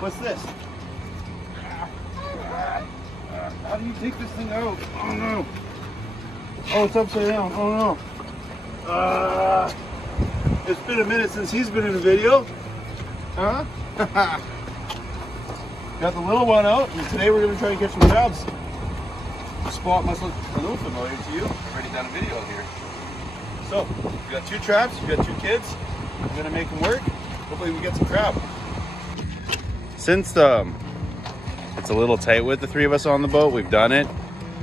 What's this? How do you take this thing out? Oh no. Oh, it's upside down. Oh no. It's been a minute since he's been in a video. Huh? Got the little one out, and today we're going to try to catch some crabs. The spot must look a little familiar to you. I've already done a video out here. So, we got 2 traps, we got 2 kids. We're going to make them work. Hopefully we get some crab. Since it's a little tight with the 3 of us on the boat, we've done it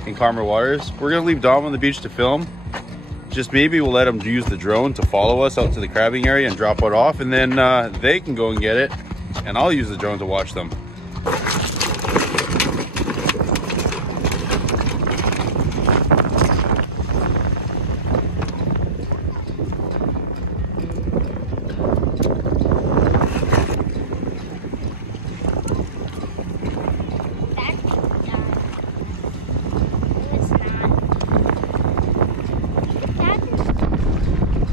in calmer waters. We're going to leave Dom on the beach to film. Just maybe we'll let him use the drone to follow us out to the crabbing area and drop it off, and then they can go and get it, and I'll use the drone to watch them.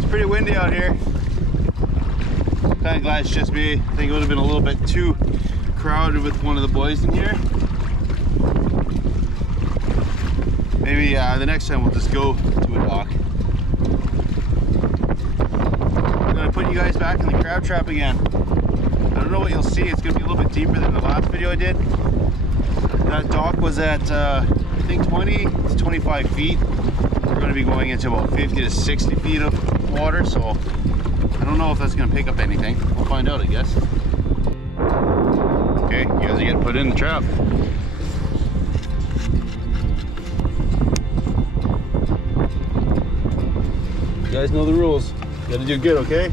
Pretty windy out here. Kind of glad it's just me. I think it would have been a little bit too crowded with one of the boys in here. Maybe the next time we'll just go to a dock. I'm gonna put you guys back in the crab trap again. I don't know what you'll see. It's gonna be a little bit deeper than the last video I did. That dock was at I think 20 to 25 feet. We're going to be going into about 50 to 60 feet of water, so I don't know if that's going to pick up anything. We'll find out, I guess. Okay, you guys are getting put in the trap. You guys know the rules. You got to do good, okay?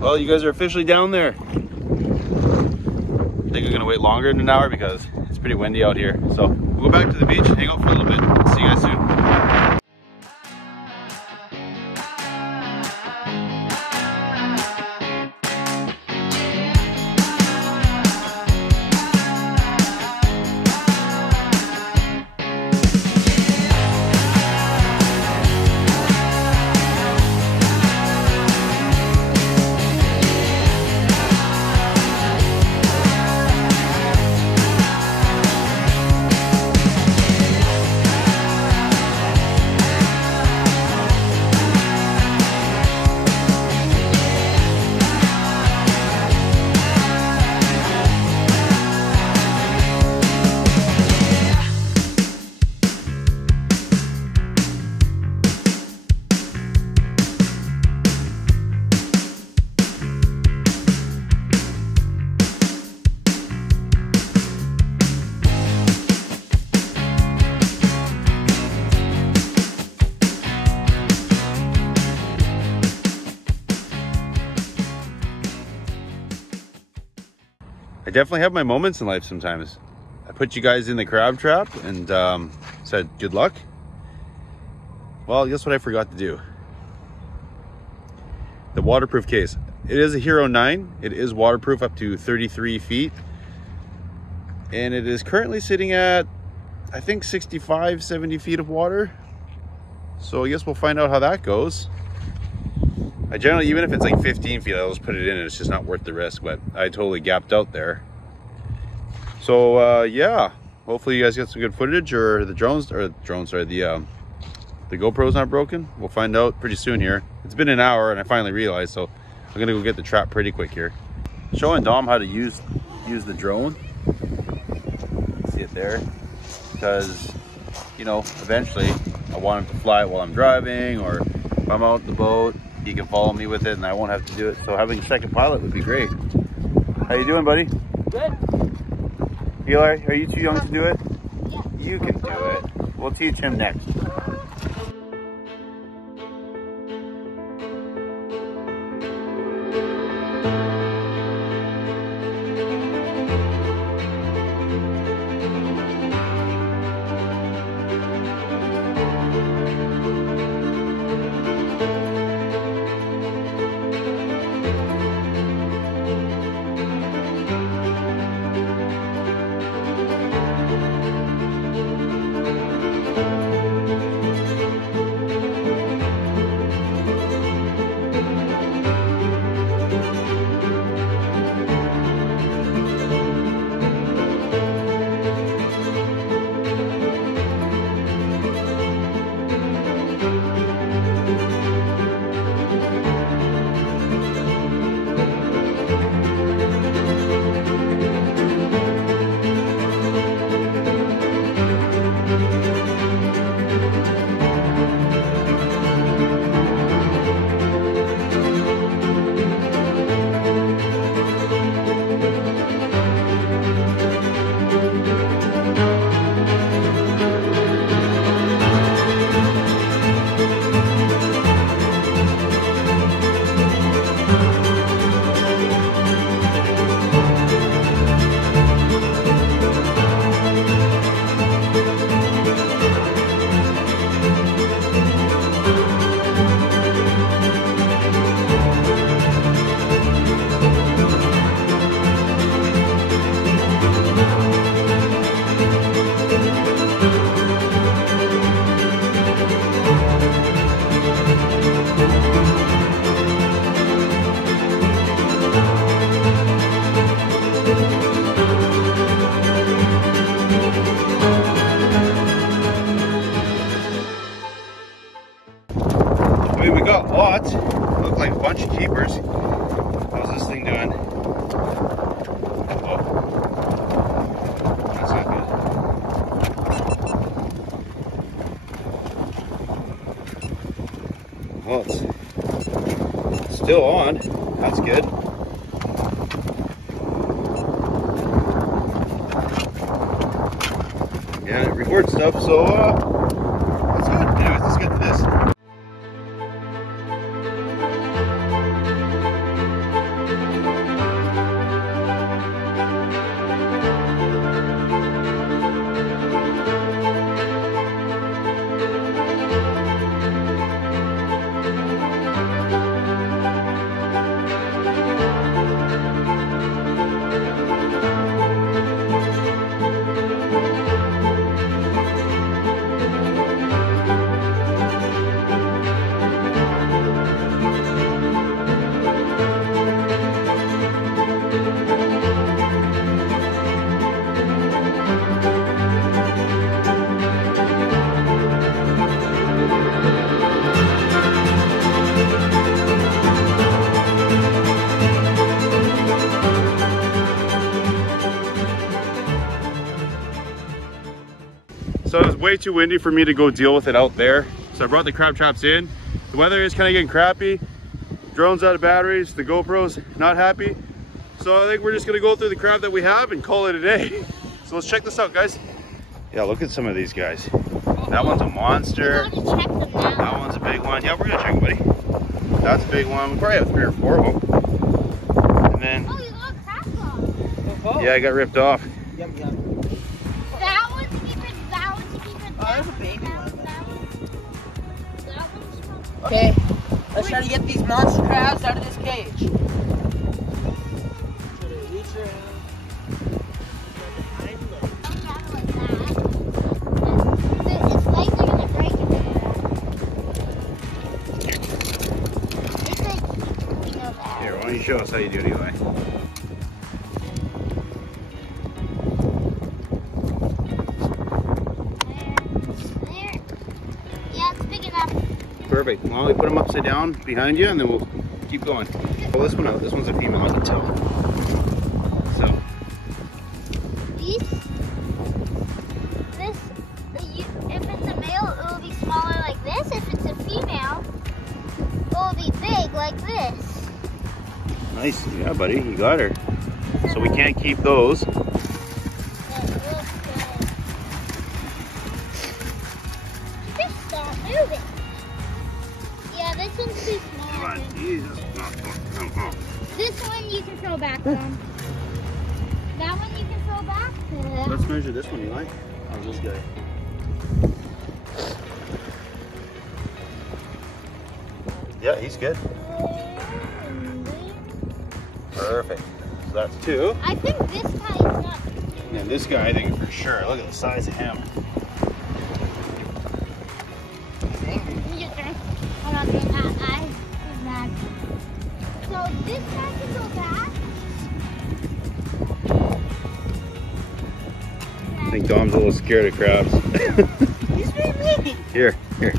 Well, you guys are officially down there. I think we're gonna wait longer than an hour because it's pretty windy out here. So we'll go back to the beach, hang out for a little bit. See you guys soon. I definitely have my moments in life sometimes. I put you guys in the crab trap and said good luck. Well, guess what I forgot to do? The waterproof case. It is a Hero 9. It is waterproof up to 33 feet. And it is currently sitting at, I think, 65, 70 feet of water. So I guess we'll find out how that goes. I generally, even if it's like 15 feet, I'll just put it in and it's just not worth the risk, but I totally gapped out there. So yeah, hopefully you guys get some good footage, or the the GoPro's not broken. We'll find out pretty soon here. It's been an hour and I finally realized, so I'm gonna go get the trap pretty quick here. Showing Dom how to use the drone. See it there? Because, you know, eventually I want him to fly it while I'm driving, or if I'm out the boat, he can follow me with it and I won't have to do it. So having a second pilot would be great. How you doing, buddy? Good. Eli, are you too young to do it? Yeah. You can do it. We'll teach him next. got lots. Look like a bunch of keepers. How's this thing doing? Oh, that's not good. Well, it's still on. That's good. Yeah, it records stuff, so that's good. Anyways, let's get to this. So it was way too windy for me to go deal with it out there. So I brought the crab traps in. The weather is kind of getting crappy. Drone's out of batteries. The GoPro's not happy. So I think we're just gonna go through the crab that we have and call it a day. So let's check this out, guys. Yeah, look at some of these guys. That one's a monster. That one's a big one. Yeah, we're gonna check them, buddy. That's a big one. We probably have 3 or 4 of them. And then, oh, you got crabs off. Yeah, I got ripped off. Yep. That one's keeping. That one's keeping. Oh, there's a baby one. That one's. Okay, let's try to get these monster crabs out of this cage. Try to reach around. Its legs are gonna break it. It's like, we know that. Here, why don't you show us how you do it, Eli? There. Yeah, it's big enough. Perfect. Well, we put them upside down behind you and then we'll keep going. Pull this one out. This one's a female, I can tell. So. If it's a male, it will be smaller like this. If it's a female, it will be big like this. Nice. Yeah, buddy. You got her. So we can't keep those. That looks good. Just stop moving. Yeah, this one's too small. Come on. Jesus. Come on. This one you can throw back on. That one you can throw back. Let's measure this one, Eli. How's this guy? Yeah, he's good. Perfect. So that's 2. I think this guy is not. And this guy, I think for sure. Look at the size of him. I'm not doing that. Back. So this guy can go back. I think Dom's a little scared of crabs. He's being mean. Here,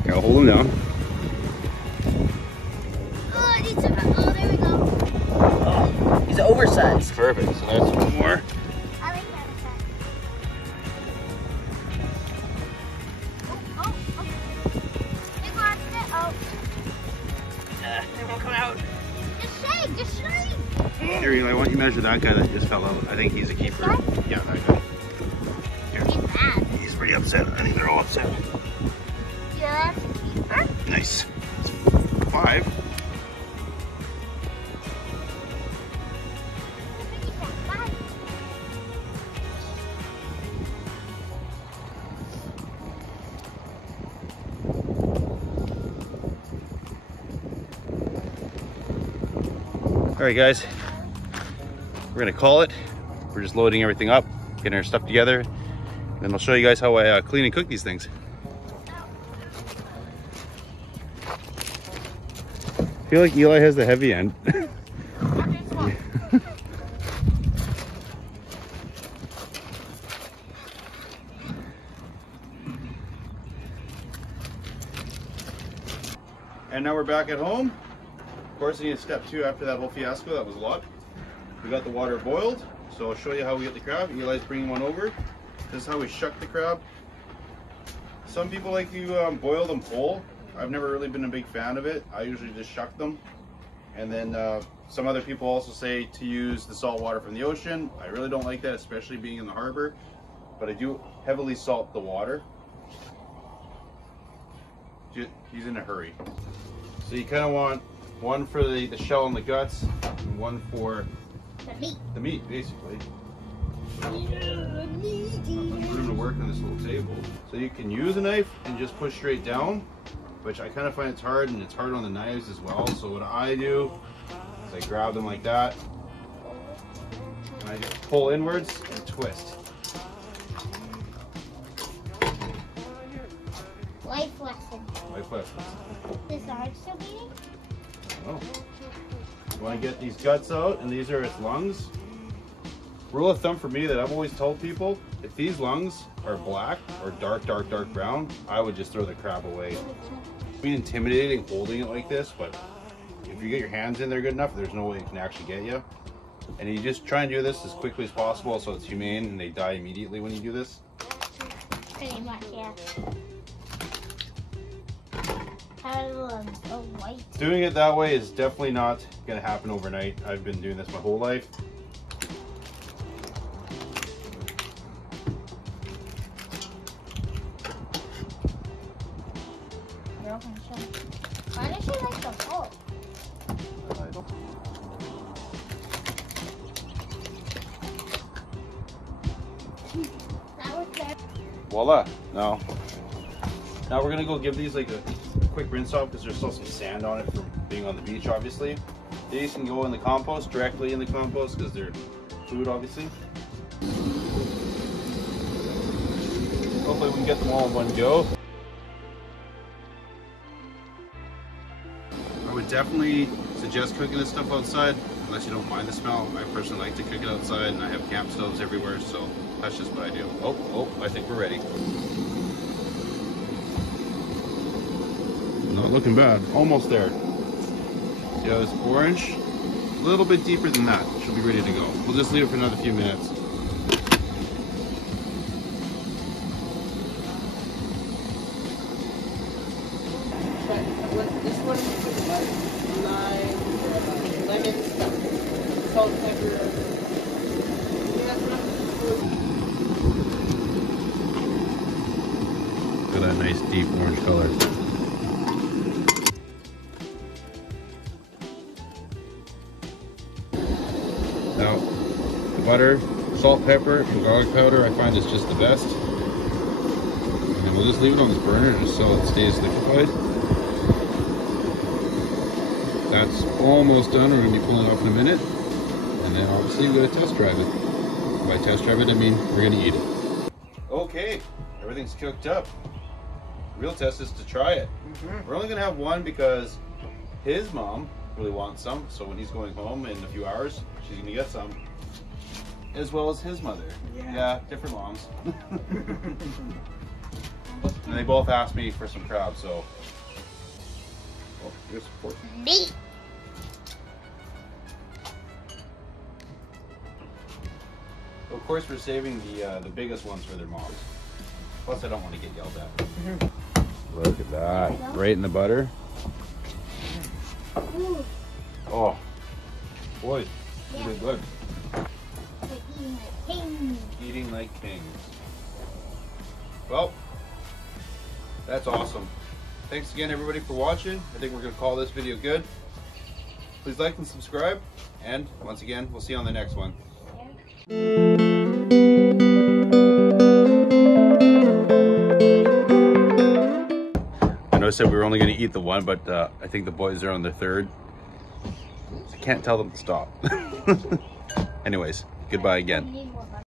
I'll hold him down. Oh, it needs to, oh, there we go. Oh, he's oversized. Perfect. So that's 1 more. I like that. Oh. Big one. Oh. They won't come out. Just shake. Here, Eli, why don't you measure that guy that just fell out? I think he's a keeper. Yeah, that guy. Here. He's mad. He's pretty upset. I think they're all upset. Yeah, that's a keeper. Nice. 5. All right, guys, we're gonna call it. We're just loading everything up, getting our stuff together, and then I'll show you guys how I clean and cook these things. I feel like Eli has the heavy end. And now we're back at home. Of course, I need step 2 after that whole fiasco. That was a lot. We got the water boiled, so I'll show you how we get the crab. Eli's bringing one over. This is how we shuck the crab. Some people like to boil them whole. I've never really been a big fan of it. I usually just shuck them. And then some other people also say to use the salt water from the ocean. I really don't like that, especially being in the harbor. But I do heavily salt the water. He's in a hurry. So you kind of want one for the shell and the guts, and one for the meat, basically. Put him to work on this little table. So you can use a knife and just push straight down, which I kind of find it's hard, and it's hard on the knives as well. So what I do is I grab them like that, and I just pull inwards and twist. Life lesson. Life lesson. Is the heart still beating? Oh. You want to get these guts out, and these are its lungs. Rule of thumb for me that I've always told people, if these lungs are black or dark brown, I would just throw the crab away. It's been intimidating holding it like this, but if you get your hands in there good enough, there's no way it can actually get you. And you just try and do this as quickly as possible so it's humane and they die immediately when you do this. Pretty much, yeah. How are the lungs? Oh, white. Doing it that way is definitely not going to happen overnight. I've been doing this my whole life. Why does she like the bowl? That was good. Voila. Now we're gonna go give these like a quick rinse off because there's still some sand on it from being on the beach, obviously. These can go in the compost, directly in the compost, because they're food, obviously. Hopefully we can get them all in one go. I would definitely suggest cooking this stuff outside, unless you don't mind the smell. I personally like to cook it outside, and I have camp stoves everywhere, so that's just what I do. Oh, I think we're ready. Not looking bad. Almost there. See how it's orange? A little bit deeper than that. Should be ready to go. We'll just leave it for another few minutes. This one is lime, lemon, salt, pepper. Look at that nice deep orange color. Now, the butter, salt, pepper, and garlic powder I find is just the best. And then we'll just leave it on this burner just so it stays liquefied. That's almost done. We're going to be pulling it off in a minute. And then obviously we're going to test drive it. By test drive it, I mean we're going to eat it. Okay, everything's cooked up. The real test is to try it. We're only going to have one because his mom really wants some. So when he's going home in a few hours, she's going to get some. As well as his mother. Yeah, different moms. And they both asked me for some crab, so. Oh, here's some pork. Meat. Of course, we're saving the biggest ones for their moms. Plus, I don't want to get yelled at. Look at that. Right in the butter. Ooh. Oh, boy, Yeah. really good. We're eating like kings. Eating like kings. Well, that's awesome. Thanks again, everybody, for watching. I think we're going to call this video good. Please like and subscribe. And once again, we'll see you on the next one. I know I said we were only going to eat the one, but I think the boys are on their third. I can't tell them to stop. Anyways, goodbye again.